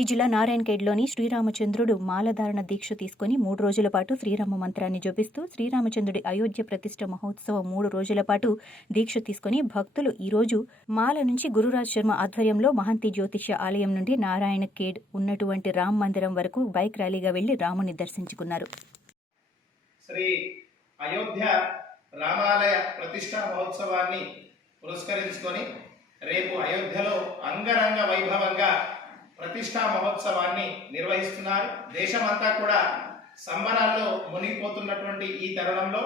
రంగారెడ్డి జిల్లా నారాయణఖేడ్లోని శ్రీరామచంద్రుడు మాలధారణ దీక్ష తీసుకుని 3 రోజుల పాటు శ్రీరామ మంత్రాన్ని జపిస్తూ శ్రీరామచంద్రుడి అయోధ్య ప్రతిష్ఠ మహోత్సవం 3 రోజుల పాటు దీక్ష తీసుకుని భక్తులు ఈరోజు మాల నుంచి గురురాజ్ శర్మ ఆధ్వర్యంలో మహంతి జ్యోతిష్య ఆలయం నుండి నారాయణఖేడ్ ఉన్నటువంటి రామ్ మందిరం వరకు బైక్ ర్యాలీగా వెళ్లి రాముని దర్శించుకున్నారు. శ్రీ అయోధ్య రామాలయ ప్రతిష్ఠా మహోత్సవాన్ని పురస్కరించుకొని రేపు అయోధ్యలో అంగరంగ వైభవంగా ప్రతిష్ఠా మహోత్సవాన్ని నిర్వహిస్తున్నారు. దేశమంతా కూడా సంబరాల్లో మునిగిపోతున్నటువంటి ఈ తరుణంలో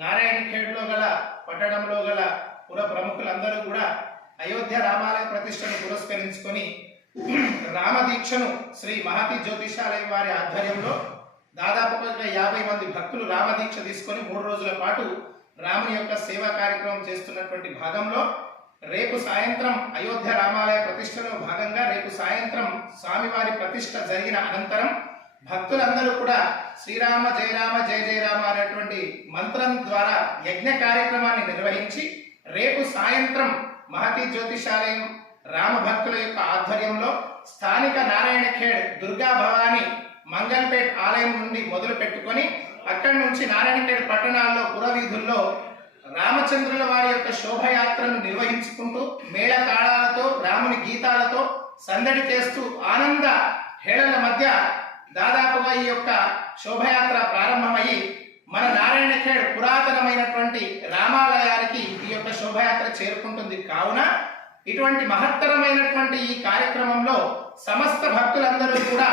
నారాయణఖేడ్లో గల పట్టణంలో గల పుర ప్రముఖులందరూ కూడా అయోధ్య రామాలయ ప్రతిష్టను పురస్కరించుకొని రామదీక్షను శ్రీ మహతి జ్యోతిషాలయం వారి ఆధ్వర్యంలో దాదాపుగా 50 మంది భక్తులు రామదీక్ష తీసుకొని 3 రోజుల పాటు రాముని యొక్క సేవా కార్యక్రమం చేస్తున్నటువంటి భాగంలో రేపు సాయంత్రం అయోధ్య రామాలయ ప్రతిష్టలో భాగంగా రేపు సాయంత్రం స్వామివారి ప్రతిష్ట జరిగిన అనంతరం భక్తులందరూ కూడా శ్రీరామ జయ రామ జయ జయ రామ అనేటువంటి మంత్రం ద్వారా యజ్ఞ కార్యక్రమాన్ని నిర్వహించి రేపు సాయంత్రం మహతి జ్యోతిషాలయం రామ భక్తుల యొక్క ఆధ్వర్యంలో స్థానిక నారాయణఖేడ్ దుర్గా భవాని మంగల్పేట్ ఆలయం నుండి మొదలు పెట్టుకొని అక్కడి నుంచి నారాయణఖేడ్ పట్టణాల్లో పురవీధుల్లో రామచంద్రుల వారి యొక్క శోభయాత్రను నిర్వహించుకుంటూ మేళ తాళాలతో రాముని గీతాలతో సందడి చేస్తూ ఆనంద హేళల మధ్య దాదాపుగా ఈ యొక్క శోభయాత్ర ప్రారంభమయ్యి మన నారాయణఖేడ్ పురాతనమైనటువంటి రామాలయానికి ఈ యొక్క శోభయాత్ర చేరుకుంటుంది. కావున ఇటువంటి మహత్తరమైనటువంటి ఈ కార్యక్రమంలో సమస్త భక్తులందరూ కూడా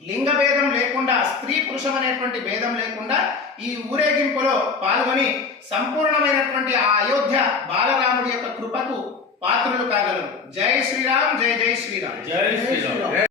లింగ భేదం లేకుండా స్త్రీ పురుషం అనేటువంటి భేదం లేకుండా ఈ ఊరేగింపులో పాల్గొని సంపూర్ణమైనటువంటి ఆ అయోధ్య బాలరాముడి యొక్క కృపకు పాత్రులు కాగలరు. జై శ్రీరామ్, జై జై శ్రీరామ్. జై శ్రీరామ్.